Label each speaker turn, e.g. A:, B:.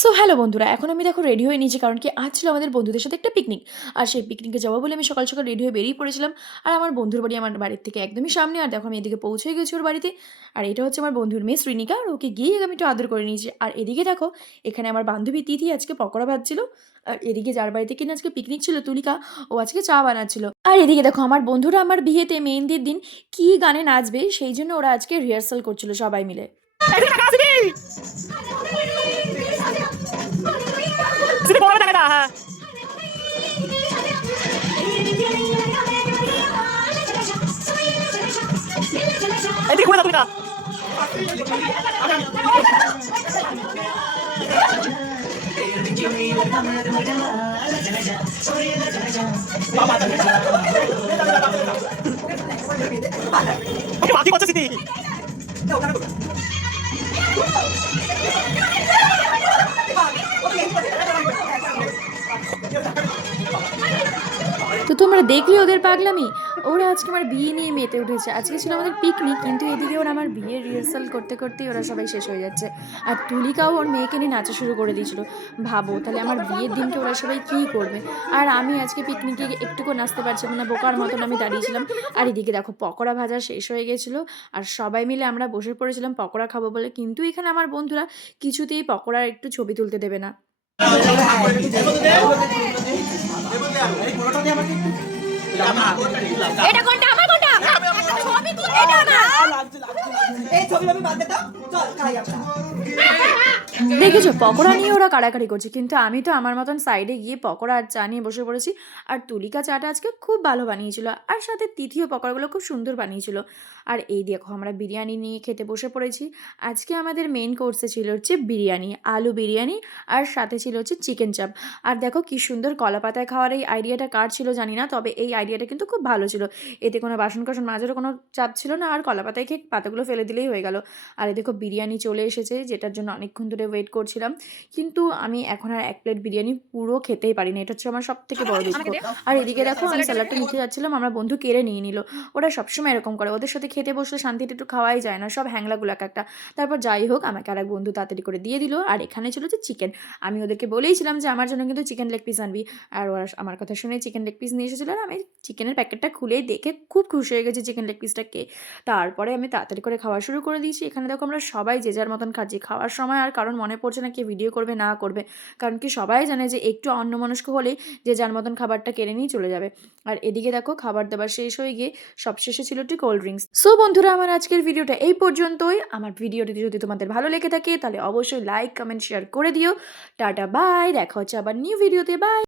A: So hello বন্ধুরা, এখন আমি দেখো রেডি হয়ে নিয়েছি কারণ কি আজ ছিল আমাদের বন্ধুদের সাথে একটা পিকনিক আর সেই পিকনিকে যাব বলে আমি সকাল সকাল রেডি হয়ে বেরিয়ে পড়েছিলাম। আর আমার বন্ধুর বাড়ি আমার বাড়ির থেকে একদমই সামনে। আর দেখো আমি এদিকে পৌঁছে গেছি ওর বাড়িতে। আর এটা হচ্ছে আমার বন্ধুর মেয়ে শ্রীনিকা। আর ওকে গিয়ে আমি একটু আদর করে নিয়েছি। আর এদিকে দেখো, এখানে আমার বান্ধবী তিথি আজকে পকোড়া ভাজছিল। আর এদিকে যার বাড়িতে কিনা আজকে পিকনিক ছিল তুলিকা, ও আজকে চা বানাচ্ছিল। আর এদিকে দেখো, আমার বন্ধুরা আমার বিয়েতে মেহেন্দির দিন কী গানে নাচবে সেই জন্য ওরা আজকে রিহার্সাল করছিল সবাই মিলে।
B: ঘুরে দাও তুমি ওকে
A: তো তোমরা দেখলে ওদের পাগলামি? ওরা আজকে আমার বিয়ে নিয়ে মেতে উঠেছে। আজকে ছিল আমাদের পিকনিক কিন্তু এদিকে ওরা আমার বিয়ের রিহার্সাল করতে করতেই ওরা সবাই শেষ হয়ে যাচ্ছে। আর তুলিকাও ওর মেয়েকে নিয়ে নাচা শুরু করে দিয়েছিল। ভাবো, তাহলে আমার বিয়ের দিনকে ওরা সবাই কী করবে? আর আমি আজকে পিকনিকে একটুকু নাচতে পারছিলাম না, বোকার মতন আমি দাঁড়িয়েছিলাম। আর এদিকে দেখো, পকোড়া ভাজা শেষ হয়ে গেছিল। আর সবাই মিলে আমরা বসে পড়েছিলাম পকোড়া খাব বলে। কিন্তু এখানে আমার বন্ধুরা কিছুতেই পকোড়ার একটু ছবি তুলতে দেবে না।
C: এটা কোনটা? আমার কোনটা? ছবি তুলতে দাও না
D: এই ছবি আমি বাদ দাও চল খাই আমরা।
A: দেখেছ, পকোড়া নিয়ে ওরা কাড়াকাড়ি করছে, কিন্তু আমি তো আমার মতন সাইডে গিয়ে পকোড়া আর চা নিয়ে বসে পড়েছি। আর তুলিকা চাটা আজকে খুব ভালো বানিয়েছিল, আর সাথে তিথিও পকোড়াগুলো খুব সুন্দর বানিয়েছিল। আর এই দেখো, আমরা বিরিয়ানি নিয়ে খেতে বসে পড়েছি। আজকে আমাদের মেন কোর্সে ছিল হচ্ছে বিরিয়ানি, আলু বিরিয়ানি, আর সাথে ছিল হচ্ছে চিকেন চাপ আর দেখো কি সুন্দর কলা পাতায় খাওয়ার এই আইডিয়াটা কার ছিল জানি না, তবে এই আইডিয়াটা কিন্তু খুব ভালো ছিল। এতে কোনো বাসন কোসন মাঝেরও কোনো চাপ ছিল না, আর কলা পাতায় খেয়ে পাতাগুলো ফেলে দিলেই হয়ে গেল। আর এই দেখো, বিরিয়ানি চলে এসেছে, যেটার জন্য অনেকক্ষণ ধরে ওয়েট করছিলাম। কিন্তু আমি এখন আর এক প্লেট বিরিয়ানি পুরো খেতেই পারিনি। এটা হচ্ছে আমার সব থেকে বড় দুঃখ। আর এদিকে দেখো আমি স্যালাডটা নিতে যাচ্ছিলাম আমার বন্ধু কেড়ে নিয়ে নিল। ওরা সবসময় এরকম করে। ওদের সাথে খেতে বসলে শান্তিতে একটু খাওয়াই যায় না সব হ্যাংলাগুলো এক একটা। তারপর যাই হোক আমাকে আর এক বন্ধু তাড়াতাড়ি করে দিয়ে দিল। আর এখানে ছিল যে চিকেন আমি ওদেরকে বলেইছিলাম যে আমার জন্য কিন্তু চিকেন লেগ পিস আনবি। আর ওরা আমার কথা শুনে চিকেন লেগ পিস নিয়ে এসেছিল। আর আমি চিকেনের প্যাকেটটা খুলেই দেখে খুব খুশি হয়ে গেছি চিকেন লেগ পিসটা কে তারপরে আমি তাড়াতাড়ি করে খাওয়া শুরু করে দিয়েছি। এখানে দেখো আমরা সবাই যে যার মতন খাচ্ছি। খাওয়ার সময় আর কারণ মনে পড়ছে না কে ভিডিও করবে, না করবে। কারণ কি সবাই জানে যে একটু অন্যমনস্ক হলেই যে যার মতন খাবারটা কেড়ে নিয়ে চলে যাবে। আর এদিকে দেখো, খাবার দাবার শেষ হয়ে গিয়ে সব শেষে ছিল একটি কোল্ড ড্রিঙ্কস সো বন্ধুরা, আমার আজকের ভিডিওটা এই পর্যন্তই। আমার ভিডিওটি যদি তোমাদের ভালো লেগে থাকে, তাহলে অবশ্যই লাইক কমেন্ট শেয়ার করে দিও। টাটা বাই দেখা হচ্ছে আবার নিউ ভিডিওতে বাই